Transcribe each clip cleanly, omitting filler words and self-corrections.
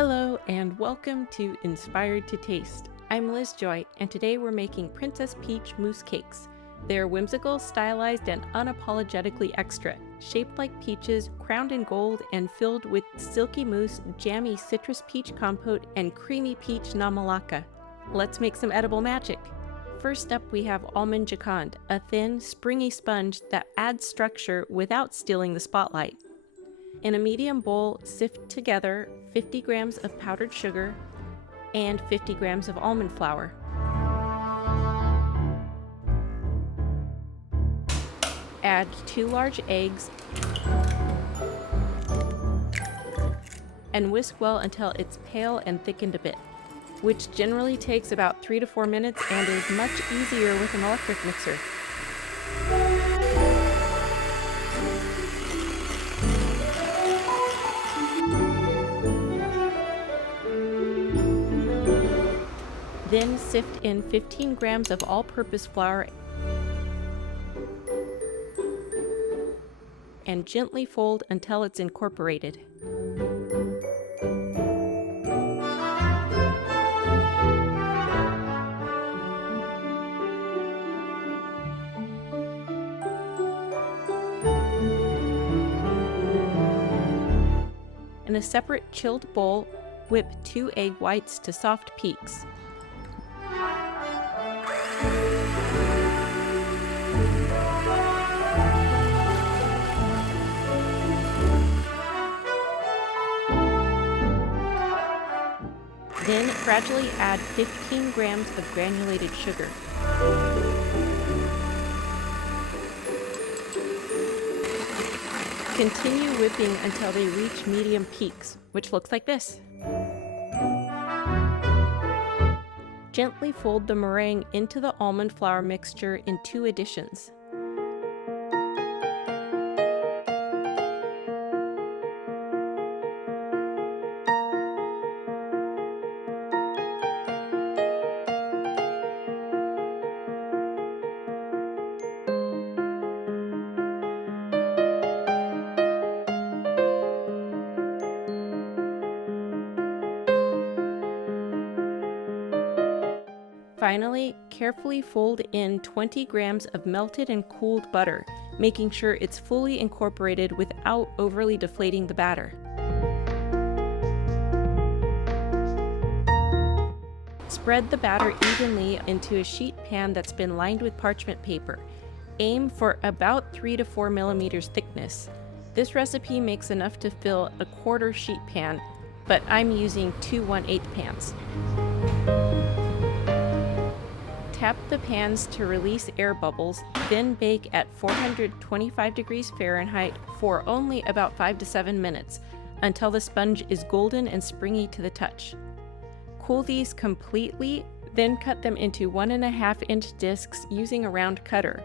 Hello and welcome to Inspired to Taste. I'm Liz Joy and today we're making Princess Peach mousse cakes. They're whimsical, stylized, and unapologetically extra, shaped like peaches, crowned in gold, and filled with silky mousse, jammy citrus peach compote, and creamy peach Namelaka. Let's make some edible magic. First up, we have Almond Joconde, a thin, springy sponge that adds structure without stealing the spotlight. In a medium bowl, sift together 50 grams of powdered sugar and 50 grams of almond flour. Add 2 large eggs and whisk well until it's pale and thickened a bit, which generally takes about 3 to 4 minutes and is much easier with an electric mixer. Then sift in 15 grams of all-purpose flour and gently fold until it's incorporated. In a separate chilled bowl, whip 2 egg whites to soft peaks. Then gradually add 15 grams of granulated sugar. Continue whipping until they reach medium peaks, which looks like this. Gently fold the meringue into the almond flour mixture in 2 additions. Finally, carefully fold in 20 grams of melted and cooled butter, making sure it's fully incorporated without overly deflating the batter. Spread the batter evenly into a sheet pan that's been lined with parchment paper. Aim for about 3 to 4 millimeters thickness. This recipe makes enough to fill a quarter sheet pan, but I'm using 2 1/8 pans. Tap the pans to release air bubbles, then bake at 425 degrees Fahrenheit for only about 5 to 7 minutes until the sponge is golden and springy to the touch. Cool these completely, then cut them into 1.5-inch discs using a round cutter.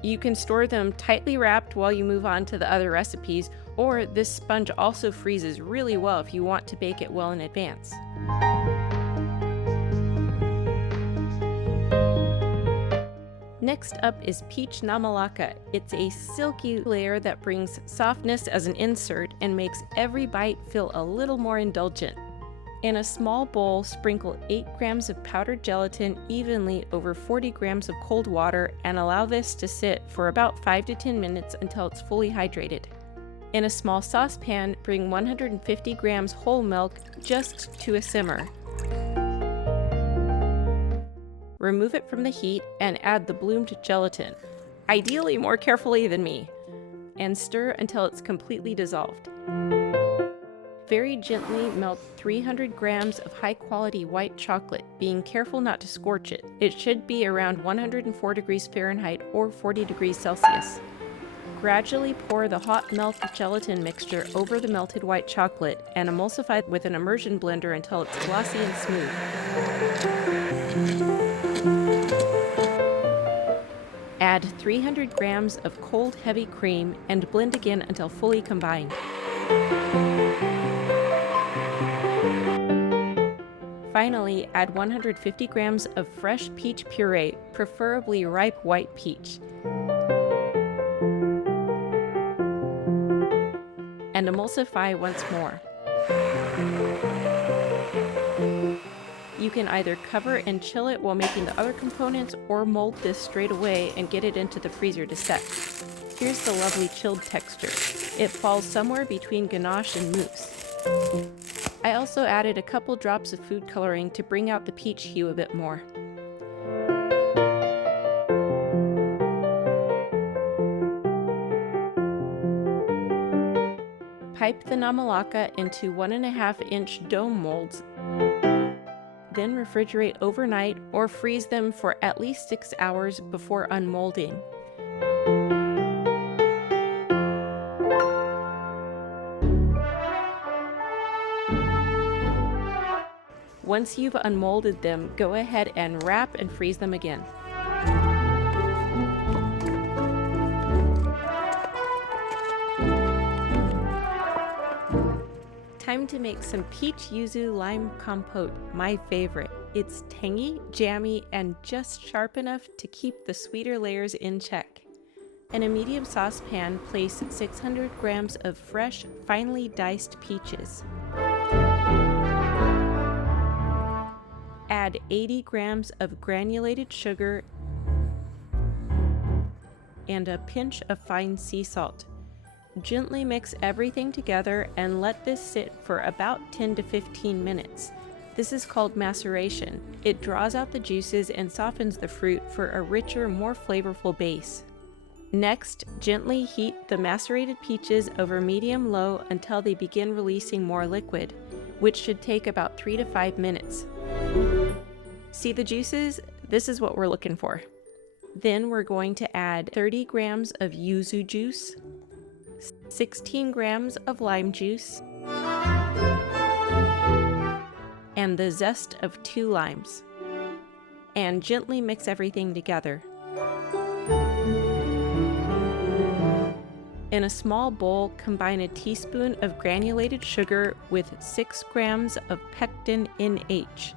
You can store them tightly wrapped while you move on to the other recipes, or this sponge also freezes really well if you want to bake it well in advance. Next up is Peach Namelaka. It's a silky layer that brings softness as an insert and makes every bite feel a little more indulgent. In a small bowl, sprinkle 8 grams of powdered gelatin evenly over 40 grams of cold water and allow this to sit for about 5 to 10 minutes until it's fully hydrated. In a small saucepan, bring 150 grams whole milk just to a simmer. Remove it from the heat and add the bloomed gelatin, ideally more carefully than me, and stir until it's completely dissolved. Very gently melt 300 grams of high-quality white chocolate, being careful not to scorch it. It should be around 104 degrees Fahrenheit or 40 degrees Celsius. Gradually pour the hot milk gelatin mixture over the melted white chocolate and emulsify with an immersion blender until it's glossy and smooth. Add 300 grams of cold heavy cream and blend again until fully combined. Finally, add 150 grams of fresh peach puree, preferably ripe white peach. And emulsify once more. You can either cover and chill it while making the other components, or mold this straight away and get it into the freezer to set. Here's the lovely chilled texture. It falls somewhere between ganache and mousse. I also added a couple drops of food coloring to bring out the peach hue a bit more. Pipe the Namelaka into 1.5-inch dome molds, then refrigerate overnight or freeze them for at least 6 hours before unmolding. Once you've unmolded them, go ahead and wrap and freeze them again. Time to make some Peach-Yuzu-Lime Compote, my favorite. It's tangy, jammy, and just sharp enough to keep the sweeter layers in check. In a medium saucepan, place 600 grams of fresh, finely diced peaches. Add 80 grams of granulated sugar and a pinch of fine sea salt. Gently mix everything together and let this sit for about 10 to 15 minutes. This is called maceration. It draws out the juices and softens the fruit for a richer, more flavorful base. Next, gently heat the macerated peaches over medium-low until they begin releasing more liquid, which should take about 3 to 5 minutes. See the juices? This is what we're looking for. Then we're going to add 30 grams of yuzu juice, 16 grams of lime juice, and the zest of 2 limes, and gently mix everything together. In a small bowl, combine a teaspoon of granulated sugar with 6 grams of pectin NH.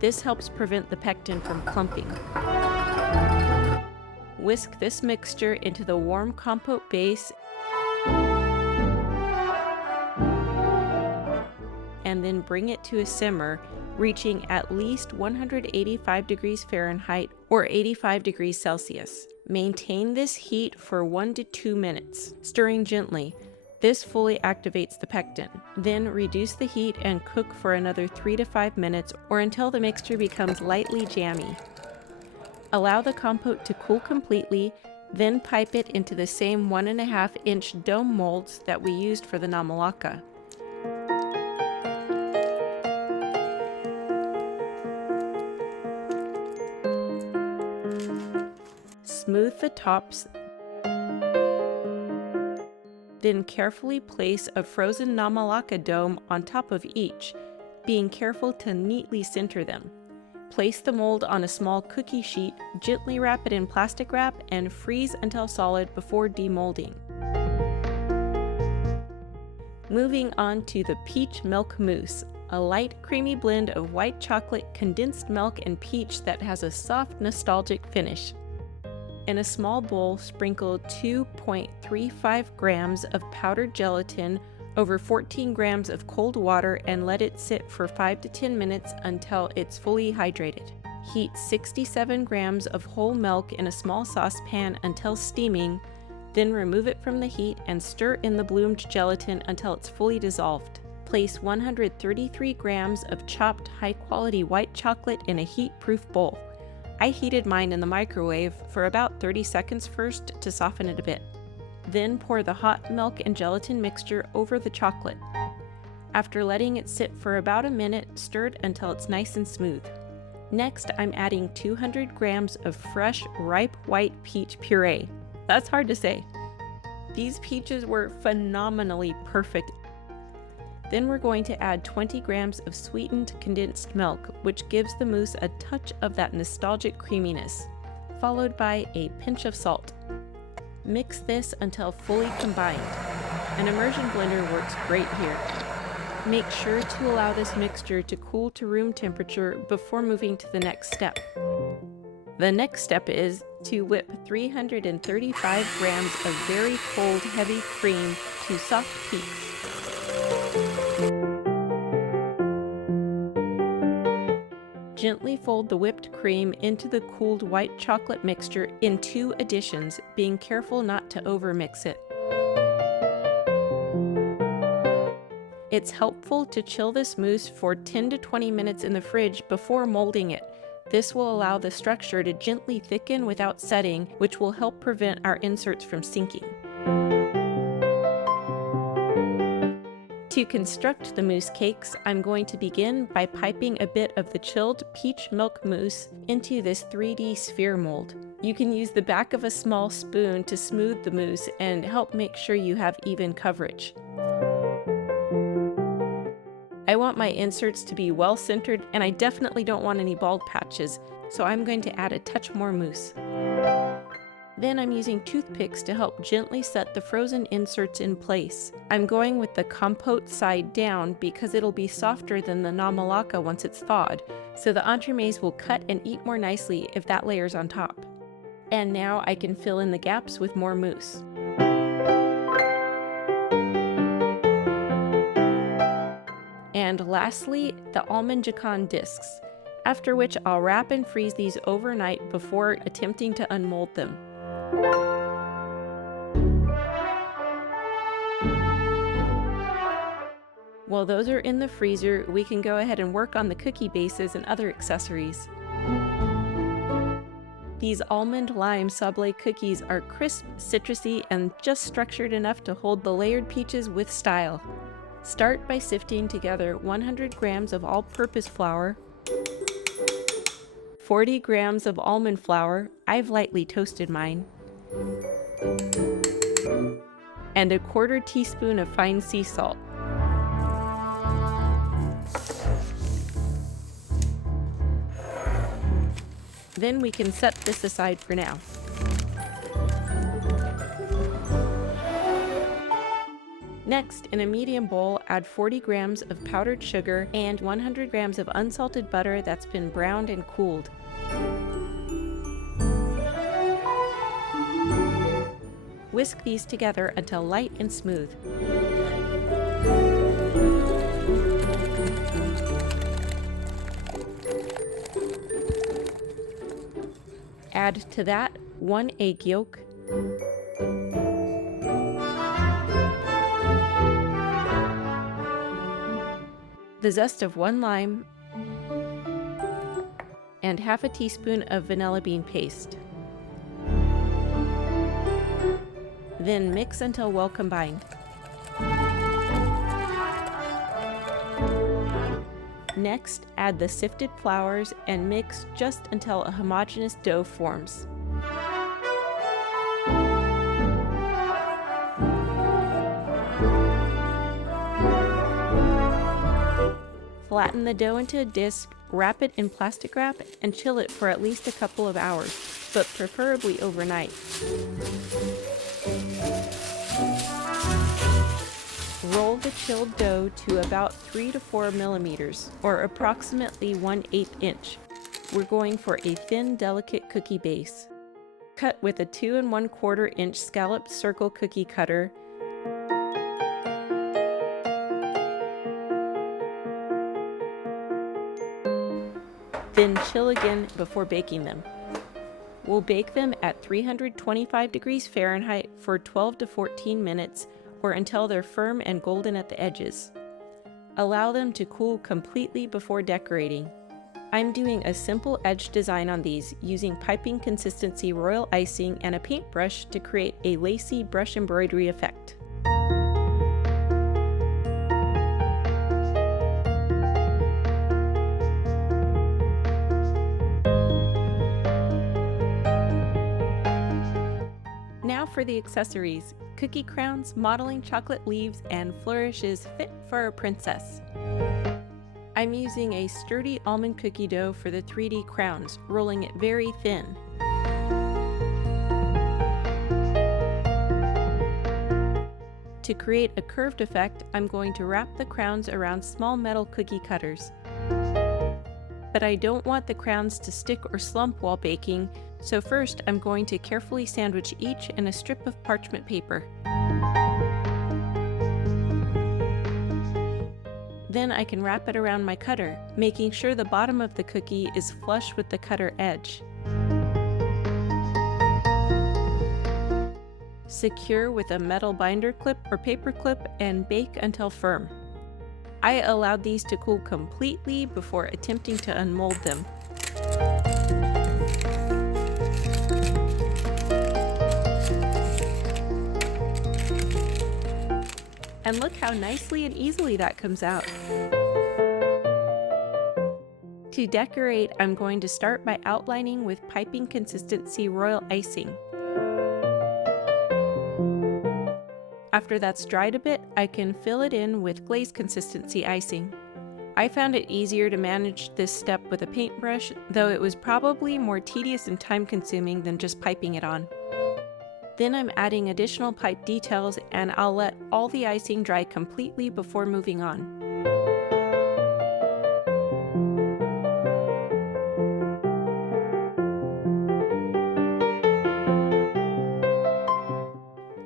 This helps prevent the pectin from clumping. Whisk this mixture into the warm compote base and then bring it to a simmer, reaching at least 185 degrees Fahrenheit or 85 degrees Celsius. Maintain this heat for 1 to 2 minutes, stirring gently. This fully activates the pectin. Then reduce the heat and cook for another 3 to 5 minutes or until the mixture becomes lightly jammy. Allow the compote to cool completely, then pipe it into the same 1.5-inch dome molds that we used for the Namelaka. Smooth the tops, then carefully place a frozen Namelaka dome on top of each, being careful to neatly center them. Place the mold on a small cookie sheet, gently wrap it in plastic wrap, and freeze until solid before demolding. Moving on to the Peach Milk Mousse, a light creamy blend of white chocolate, condensed milk, and peach that has a soft, nostalgic finish. In a small bowl, sprinkle 2.35 grams of powdered gelatin over 14 grams of cold water and let it sit for 5 to 10 minutes until it's fully hydrated. Heat 67 grams of whole milk in a small saucepan until steaming, then remove it from the heat and stir in the bloomed gelatin until it's fully dissolved. Place 133 grams of chopped high-quality white chocolate in a heat-proof bowl. I heated mine in the microwave for about 30 seconds first to soften it a bit. Then pour the hot milk and gelatin mixture over the chocolate. After letting it sit for about a minute, stir it until it's nice and smooth. Next, I'm adding 200 grams of fresh, ripe white peach puree. That's hard to say. These peaches were phenomenally perfect. Then we're going to add 20 grams of sweetened condensed milk, which gives the mousse a touch of that nostalgic creaminess, followed by a pinch of salt. Mix this until fully combined. An immersion blender works great here. Make sure to allow this mixture to cool to room temperature before moving to the next step. The next step is to whip 335 grams of very cold, heavy cream to soft peaks. Gently fold the whipped cream into the cooled white chocolate mixture in 2 additions, being careful not to overmix it. It's helpful to chill this mousse for 10 to 20 minutes in the fridge before molding it. This will allow the structure to gently thicken without setting, which will help prevent our inserts from sinking. To construct the mousse cakes, I'm going to begin by piping a bit of the chilled peach milk mousse into this 3D sphere mold. You can use the back of a small spoon to smooth the mousse and help make sure you have even coverage. I want my inserts to be well centered, and I definitely don't want any bald patches, so I'm going to add a touch more mousse. Then I'm using toothpicks to help gently set the frozen inserts in place. I'm going with the compote side down because it'll be softer than the Namelaka once it's thawed, so the entremets will cut and eat more nicely if that layer's on top. And now I can fill in the gaps with more mousse. And lastly, the Almond Joconde discs, after which I'll wrap and freeze these overnight before attempting to unmold them. While those are in the freezer, we can go ahead and work on the cookie bases and other accessories. These almond-lime Sablé cookies are crisp, citrusy, and just structured enough to hold the layered peaches with style. Start by sifting together 100 grams of all-purpose flour, 40 grams of almond flour, I've lightly toasted mine, and a 1/4 teaspoon of fine sea salt. Then we can set this aside for now. Next, in a medium bowl, add 40 grams of powdered sugar and 100 grams of unsalted butter that's been browned and cooled. Whisk these together until light and smooth. Add to that 1 egg yolk, the zest of 1 lime, and half a teaspoon of vanilla bean paste. Then mix until well combined. Next, add the sifted flours and mix just until a homogeneous dough forms. Flatten the dough into a disc, wrap it in plastic wrap, and chill it for at least a couple of hours, but preferably overnight. Roll the chilled dough to about 3 to 4 millimeters, or approximately 1/8 inch. We're going for a thin, delicate cookie base. Cut with a 2 1/4 inch scalloped circle cookie cutter. Then chill again before baking them. We'll bake them at 325 degrees Fahrenheit for 12 to 14 minutes, or until they're firm and golden at the edges. Allow them to cool completely before decorating. I'm doing a simple edge design on these using piping consistency royal icing and a paintbrush to create a lacy brush embroidery effect. Now for the accessories: cookie crowns, modeling chocolate leaves, and flourishes fit for a princess. I'm using a sturdy almond cookie dough for the 3D crowns, rolling it very thin. To create a curved effect, I'm going to wrap the crowns around small metal cookie cutters. But I don't want the crowns to stick or slump while baking, so first I'm going to carefully sandwich each in a strip of parchment paper. Then I can wrap it around my cutter, making sure the bottom of the cookie is flush with the cutter edge. Secure with a metal binder clip or paper clip and bake until firm. I allowed these to cool completely before attempting to unmold them. And look how nicely and easily that comes out. To decorate, I'm going to start by outlining with piping consistency royal icing. After that's dried a bit, I can fill it in with glaze consistency icing. I found it easier to manage this step with a paintbrush, though it was probably more tedious and time-consuming than just piping it on. Then I'm adding additional pipe details, and I'll let all the icing dry completely before moving on.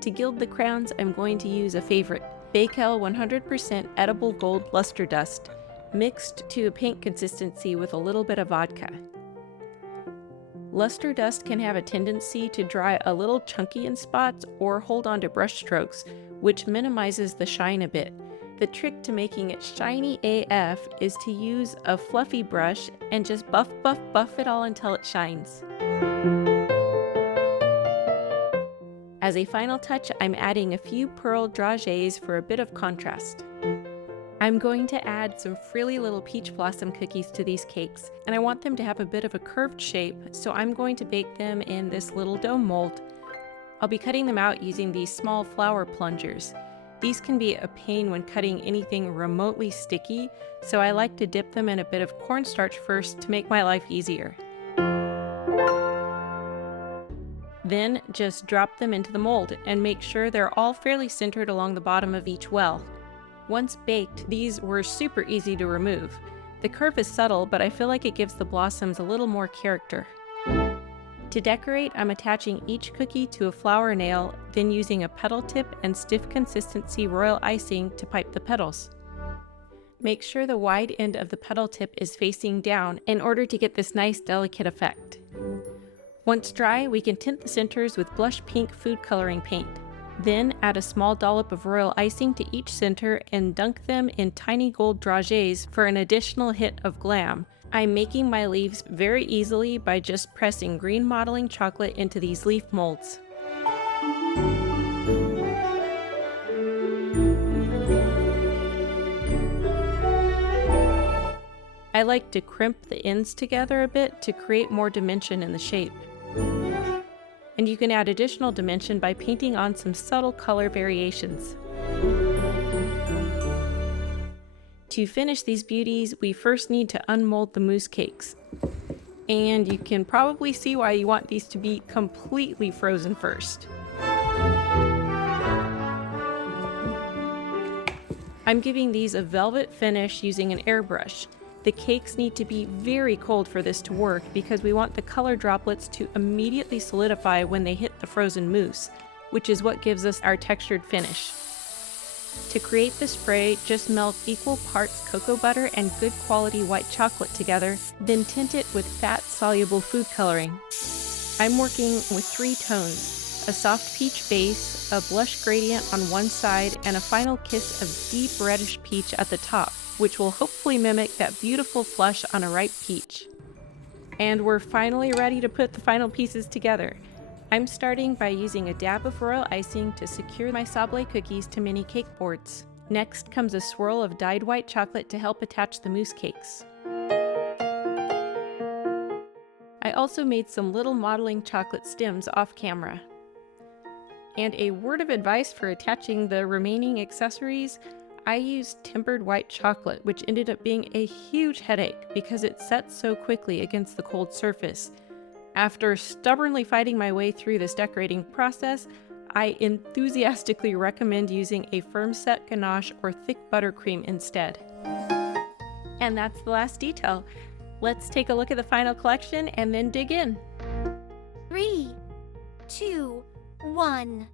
To gild the crowns, I'm going to use a favorite, Bakel 100% edible gold luster dust, mixed to a paint consistency with a little bit of vodka. Luster dust can have a tendency to dry a little chunky in spots or hold on to brush strokes, which minimizes the shine a bit. The trick to making it shiny AF is to use a fluffy brush and just buff it all until it shines. As a final touch, I'm adding a few pearl dragées for a bit of contrast. I'm going to add some frilly little peach blossom cookies to these cakes, and I want them to have a bit of a curved shape, so I'm going to bake them in this little dome mold. I'll be cutting them out using these small flower plungers. These can be a pain when cutting anything remotely sticky, so I like to dip them in a bit of cornstarch first to make my life easier. Then just drop them into the mold and make sure they're all fairly centered along the bottom of each well. Once baked, these were super easy to remove. The curve is subtle, but I feel like it gives the blossoms a little more character. To decorate, I'm attaching each cookie to a flower nail, then using a petal tip and stiff consistency royal icing to pipe the petals. Make sure the wide end of the petal tip is facing down in order to get this nice delicate effect. Once dry, we can tint the centers with blush pink food coloring paint. Then add a small dollop of royal icing to each center and dunk them in tiny gold dragées for an additional hit of glam. I'm making my leaves very easily by just pressing green modeling chocolate into these leaf molds. I like to crimp the ends together a bit to create more dimension in the shape. And you can add additional dimension by painting on some subtle color variations. To finish these beauties, we first need to unmold the mousse cakes. And you can probably see why you want these to be completely frozen first. I'm giving these a velvet finish using an airbrush. The cakes need to be very cold for this to work because we want the color droplets to immediately solidify when they hit the frozen mousse, which is what gives us our textured finish. To create the spray, just melt equal parts cocoa butter and good quality white chocolate together, then tint it with fat-soluble food coloring. I'm working with 3 tones, a soft peach base, a blush gradient on one side, and a final kiss of deep reddish peach at the top, which will hopefully mimic that beautiful flush on a ripe peach. And we're finally ready to put the final pieces together. I'm starting by using a dab of royal icing to secure my Sablé cookies to mini cake boards. Next comes a swirl of dyed white chocolate to help attach the mousse cakes. I also made some little modeling chocolate stems off camera. And a word of advice for attaching the remaining accessories, I used tempered white chocolate, which ended up being a huge headache because it sets so quickly against the cold surface. After stubbornly fighting my way through this decorating process, I enthusiastically recommend using a firm set ganache or thick buttercream instead. And that's the last detail. Let's take a look at the final collection and then dig in. 3, 2, 1.